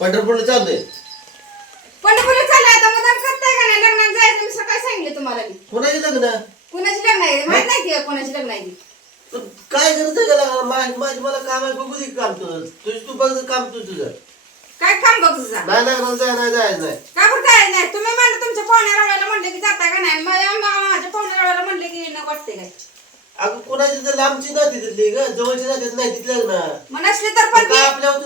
पंढरपूरला चाललोय. पंढरपूरला चालला आता मुदाम करताय का नाही? लग्नाला जायचं मी सकाळी सांगितलं तुम्हाला मी. कोणाचे लग्न? कुणाची लग्न आहे? माहीत नाही की कोणाची लग्न आहे ती. तू काय करत का लग्न माझी माझी मला काम आहे बघू दे काम तुझं. तुझं तू बघ काम तू तुझं. काय काम बघ तुझा? नाही लग्नाला जाय नाही जायचं नाही. का बरं काय नाही? तुम्ही म्हणलं तुमच्या पाहुण्या रावळ्याला म्हणले की जाता का नाही? माझ्या मा- माझ्या पाहुण्या रावळ्याला म्हणले की न वाटते काय? अगं कोणाची तर लांबची नाती तिथली ग. जवळची नाती नाही तिथलं लग्न. मग नसले तर पण काय ती आपल्या काय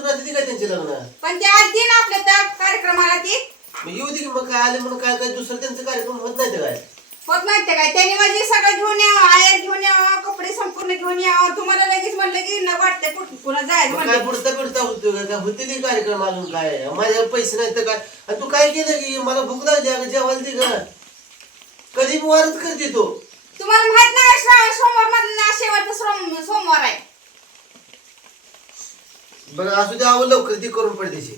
त्यांची लग्न. पण ती आलती ना आपल्या त्या कार्यक्रमाला ती. मग येऊ दे की मग काय आले म्हणून काय काय दुसरं त्यांचं कार्यक्रम होत नाही ते काय? होत नाही ते काय? त्यांनी म्हणजे सगळं घेऊन यावं आयर घेऊन यावं कपडे संपूर्ण घेऊन यावं. तुम्हाला लगेच म्हणलं की न वाटते पुन्हा जायचं मग काय म्हणलं बुडता बिडता होतो का? काय होते ते कार्यक्रम अजून काय? माझ्यावर पैसे नाही तर काय? आणि तू काय केलं की मला भूक लागली अगं जेवायला दे ग. कधी वारच करते तो. तुम्हाला माहीत नाही का श्रावण सोमवार मधला शेवटचा सोम- सोमवार आहे. बरं असू दे आवं लवकर ती करून पडदेशी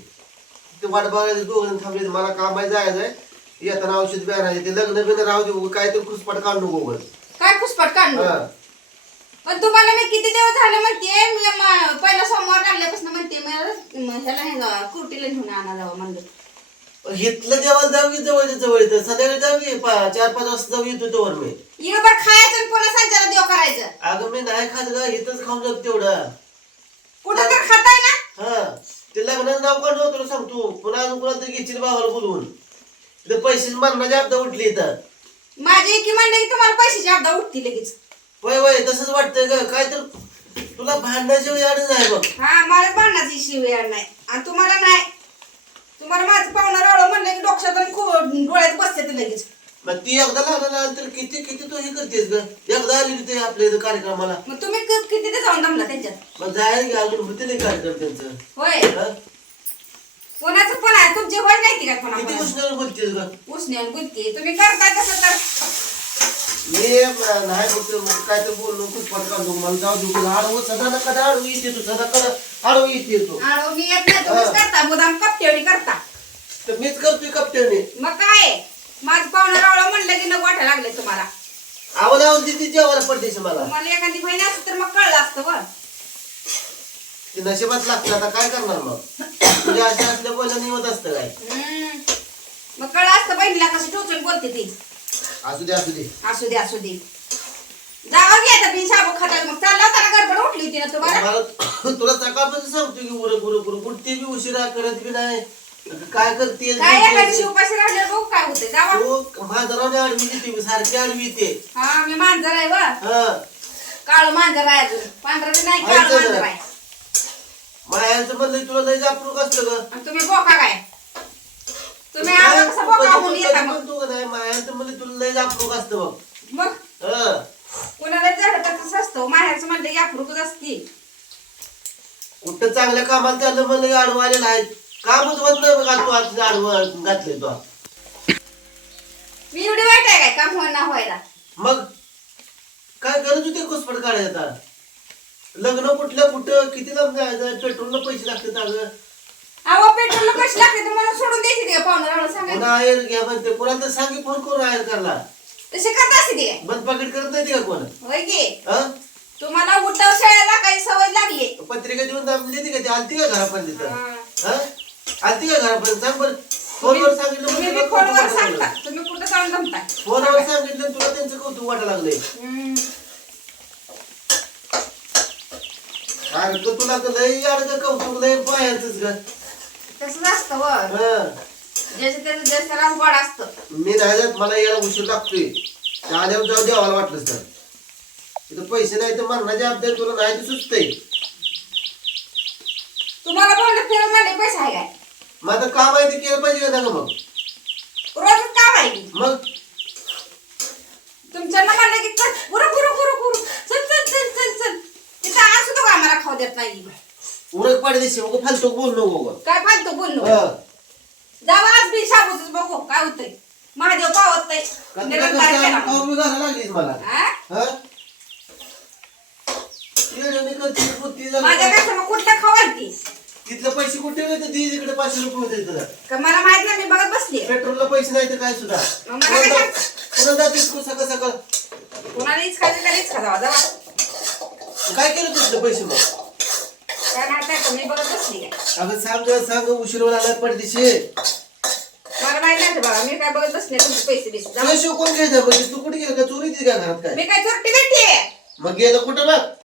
ते वाट बघायला दोघं थांबले मला काम आहे. जायचंय येताना औषध बिहारायचे ते लग्न बिग्न राहू दे काहीतरी खुसपाट काढू नको उगाच. काय पुष्पट काढलं हा. पण तुम्हाला मी किती दिवस झाले म्हणते मी म- पहिला सोमवार लागल्यापासून म्हणते मला म- ह्याला हे जावं, कुर्टीला घेऊन आणा जावं म्हणलं. हितलं देवाला जाऊ की जवळ जवळ इथं जाऊ की पा- चार पाच वाजता जाऊ येतो तोवर मी खायचं आणि पुन्हा संचार देव करायचं. अगं मी नाही खात ग इथंच खाऊन जातो तेवढं. हा. ते लग्नाचं नाव काढलं तुला सांगतो. पुन्हा अजून कोणाला तरी घेशील भावाला बोलवून. इथं पैसे मरणाची आपदा उठली इथं. माझी की म्हणलं की तुम्हाला पैशाची आपदा उठती लगेच. वय वय तसंच वाटतंय ग. काय तर तुला भांडण्याची याड नाही बघ. हा मला भांडणाची शिवाय नाही. आणि तुम्हाला नाही. तुम्हाला माझं पाहुणा रावळ म्हणलं की डोक्यात आणि खो- डोळ्यात बसते ते लगेच. मग ती एकदा लागला तर किती किती तू हे करतेस ग? एकदा आली ते आपल्या इथं कार्यक्रमाला. मग तुम्ही क- किती ते जाऊन दमला त्यांच्यात? मग जायला की अजून होते नाही कार्यक्रम त्यांचं. होय. हा? कोणाचं पण आहे तुमची होय नाही की काय किती कोणा उष्णाला बोलतेस ग? उसने आणि बुद्धी तुम्ही करताय तसं तर. मी म- नाही फक्त काय तर बोललो खूप पट काढलो मला जाऊ दे तुला आडवं सदा ना कदा आडवं येते तू सदा कदा आडवं येते तू. मी येत नाही तुम्हीच करता मुदाम करता. तर मीच करतोय कप्ट्याने मग काय? माझं पाहुणा रावळा म्हणलं की नको वाटायला लागले तुम्हाला. आवड आवड तिथे जेवायला पडतेस मला. तुम्हाला एखादी बहीण असत तर मग कळलं असतं व. ते नशिबात लागतं आता काय करणार मग? तुझे अशा असल्या बोलणं निवत असतं काय? हम्म. मग कळलं असतं बहिणीला कसं टोचून बोलते ती. असू दे असू दे. असू दे असू दे. जावा घ्या आता बिन शाबू खातात. मग चालला होता ना गडबड उठली होती ना तुम्हाला? मला तुला सकाळपासून सांगतो की उरक उरक उरक उठते बी उशिरा करत बी नाही. काय करते? काय एखादी शिवपाशी राहिल्यावर बघू काय होते जावा. तू आडवी देते मी सारखी आडवी येते. हा मी मांजर आहे व. हा. काळ मांजर आहे अजून. पांढरं नाही काळ मांजर. आहे. मायाचं म्हणलं तुला लय जापरूक असतं ग. आणि तुम्ही बोका काय? तुम्ही आता कसं बोका होऊन येता मग? म्हणतो का नाही मायाचं म्हणलं तुला लय जापरूक असतं बघ. मग? हा. कुणाला जड तसंच असतं माहेरचं म्हणलं की अप्रूपच असती. कुठं चांगल्या कामाला चाललं म्हणलं की आडवं आलेलं आहे. कामच होत नाही बघा तू आज आडवं घातलंय तू. मी एवढी वाईट आहे काय? काम होणार व्हायला. मग काय गरज होती घुसपट काढायचा लग्न कुठल्या कुठं किती लांब जायचं पेट्रोलला पैसे लागतात अगं. अहो पेट्रोलला पैसे लागते तर मला सोडून द्यायचे ते सांगायचं पुन्हा घ्या म्हणते पुन्हा तर सांगे फोन करून आयर करला तसे करत असते ते. बंद पाकिट करत नाही का कोण? होय की. हा? तुम्हाला उठाव शाळेला काही सवय लागली. पत्रिका देऊन दाबली ती का ती? आलती का घरापर्यंत? हा. हा? आलती का घरापर्यंत? सांग बरं. फोनवर सांगितलं तुम्ही म्हणजे बी तुला फोनवर कौतुक वाटायला सांगता. लागलं. तुम्ही कुठं जाऊन जमताय फोनवर सांगितलं तुला त्यांचं कौतुक वाटायला लागलंय. हम्म. तुला तर लय कौतुक लय बाहेरच ग. तसंच असतं व हा. ज्याचं त्याचं ज्याचं राम गोड असतं. मी नाही जात मला यायला उशीर लागतोय. त्या आल्यावर जाऊ देवाला वाटलं तर. तिथं पैसे नाही तर मरणाच्या अपडेट तुला नाही तर सुचतंय. तुम्हाला बोललं फिरून म्हणले पैसे आहे काय? मग आता काम आहे ते केलं पाहिजे का मग? रोजच काम आहे. की मग? तुमच्या म्हणलं की चल गुरु गुरु गुरु चल चल चल चल चल. तिथं आज सुद्धा आम्हाला खाऊ देत नाही. उरक पाडे दिसे मग फालतू बोल नको. काय फालतू बोललो हा. जावा आज बी शाबूच बघू काय होतंय. महादेव पावत नाही का निरंकार घालायला लागलीस मला. हा? हा? येडं नाही करते, बुद्धी जरा माझ्या काय. कसं मग कुठलं खावाल ती तिथलं पैसे कुठे होते ती इकडे पाचशे रुपये होते का मला माहीत नाही मी बघत बसली. पेट्रोलला पैसे नाही तर काय सुद्धा? मग मला काय पुन्हा पुन्हा जातेस तू सकाळ सकाळ? कोणाला इच खायचं त्याला इच खाजावा जावा काय केलं तिथलं पैसे मग? काय नाही काय तर मी बघत बसली. काय अगं सांग सांग उशीर आलाय पडदेशी. मला माहीत नाही बाबा मी काय बघत बसले तुमचे पैसे बिसे जाऊ. कोण घ्यायचं म्हणजे तू कुठे गेलं? का चोरी केली का घरात काय? मी काय चोरटी भेटते मग गेलं कुठं बघ